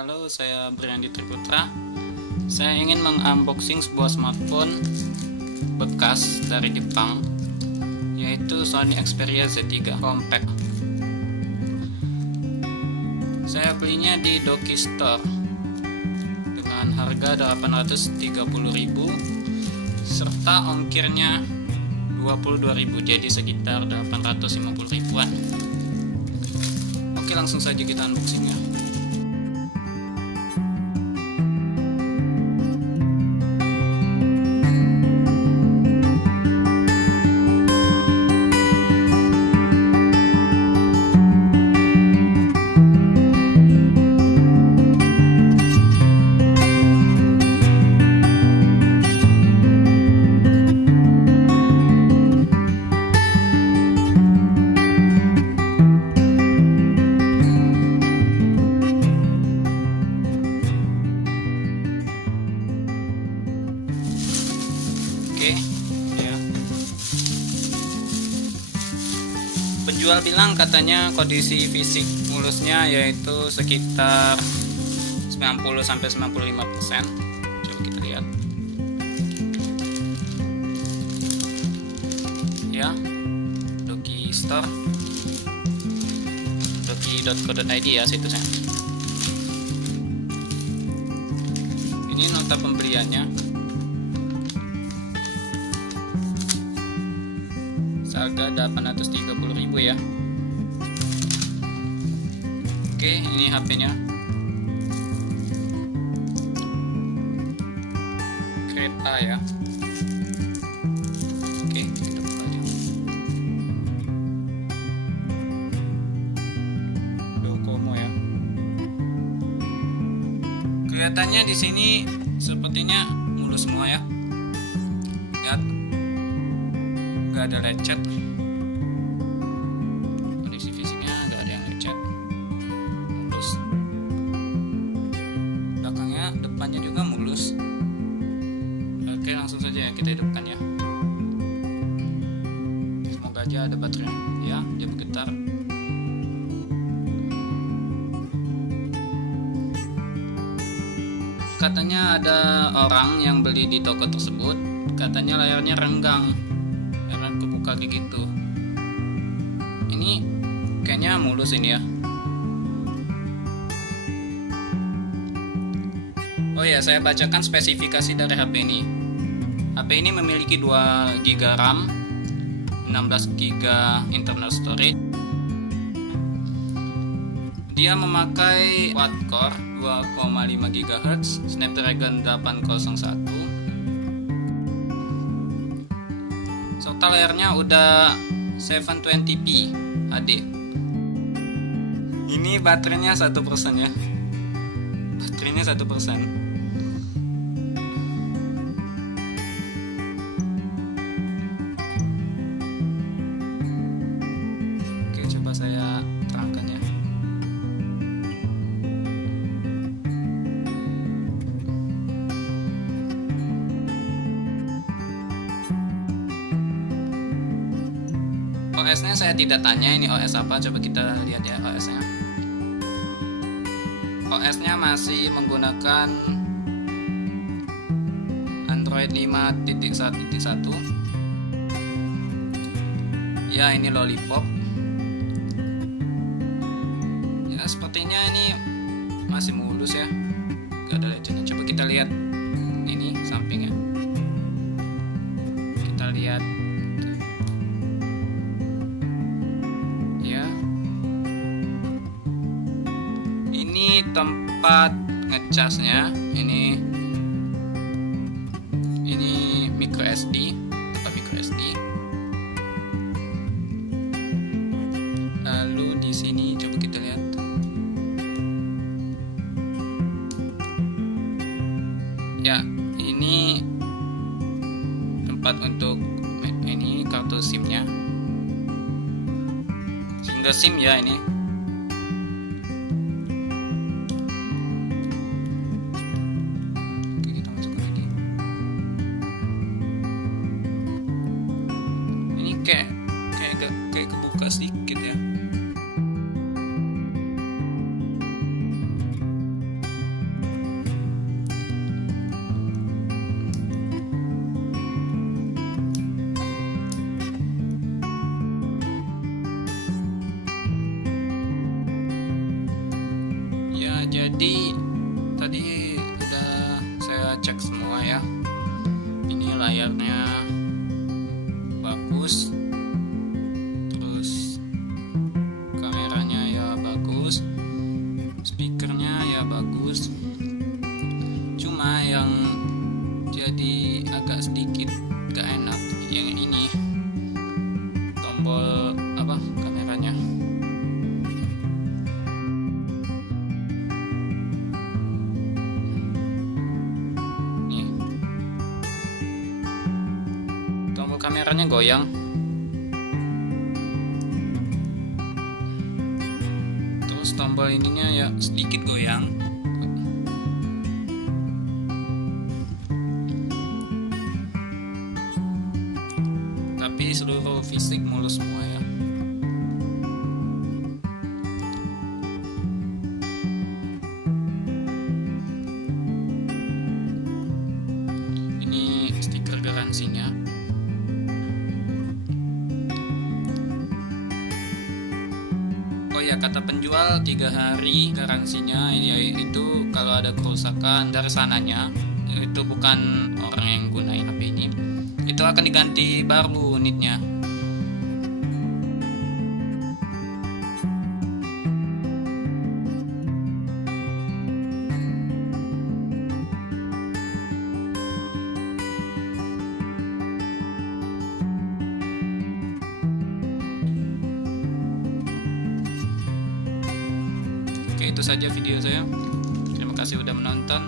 Halo, saya Briandi Triputra. Saya ingin mengunboxing sebuah smartphone bekas dari Jepang, yaitu Sony Xperia Z3 Compact. Saya belinya di Doki Store dengan harga 830.000 serta ongkirnya 22.000, jadi sekitar 850 ribuan. Oke, langsung saja kita unboxing ya. Oke, ya. Penjual bilang katanya kondisi fisik mulusnya yaitu sekitar 90-95%. Coba kita lihat. Ya, Doki Store, doki.co.id ya situsnya. Ini nota pembeliannya. Harga 830.000 ya. Oke, ini HP-nya. Grade A ya. Oke, kita buka aja. Docomo ya. Kelihatannya di sini sepertinya mulus semua ya. Lihat. Gak ada lecet, kondisi fisiknya gak ada yang lecet, mulus. Belakangnya, depannya juga mulus. Oke, langsung saja ya kita hidupkan ya. Semoga aja ada baterainya ya, dia bergetar. Katanya ada orang yang beli di toko tersebut, katanya layarnya renggang, kebuka kayak gitu. Ini kayaknya mulus ini ya. Oh ya, saya bacakan spesifikasi dari HP ini. HP ini memiliki 2 GB RAM, 16 GB internal storage. Dia memakai quad-core 2,5 GHz, Snapdragon 801. Total layarnya udah 720p HD. Ini baterainya 1% ya. Baterainya 1%. Oke, coba saya terangkan ya. OS-nya saya tidak tanya ini OS apa, coba kita lihat ya OS-nya. OS-nya masih menggunakan Android 5.1.1. Ya, ini Lollipop. Ya, sepertinya ini masih mulus ya, gak ada lecetnya. Coba kita lihat ini sampingnya. Kita lihat. Ini tempat ngecasnya, ini micro SD, tempat micro SD. Lalu di sini coba kita lihat. Ya, ini tempat untuk ini kartu SIM-nya. Single SIM ya ini. Kayak kebuka sedikit ya. Jadi tadi udah saya cek semua ya. Ini layarnya bagus, terus kameranya ya bagus, speakernya ya bagus. Cuma yang jadi agak sedikit gak enak yang ini, tombol kameranya. Nih, tombol kameranya goyang. Terus tombol ininya ya sedikit goyang. Tapi seluruh fisik mulus semua ya. Ini stiker garansinya. Oh ya, kata penjual 3 hari garansinya, yaitu kalau ada kerusakan dari sananya, itu bukan orang yang gunain HP ini, itu akan diganti baru unitnya. Oke, itu saja video saya. Terima kasih sudah menonton.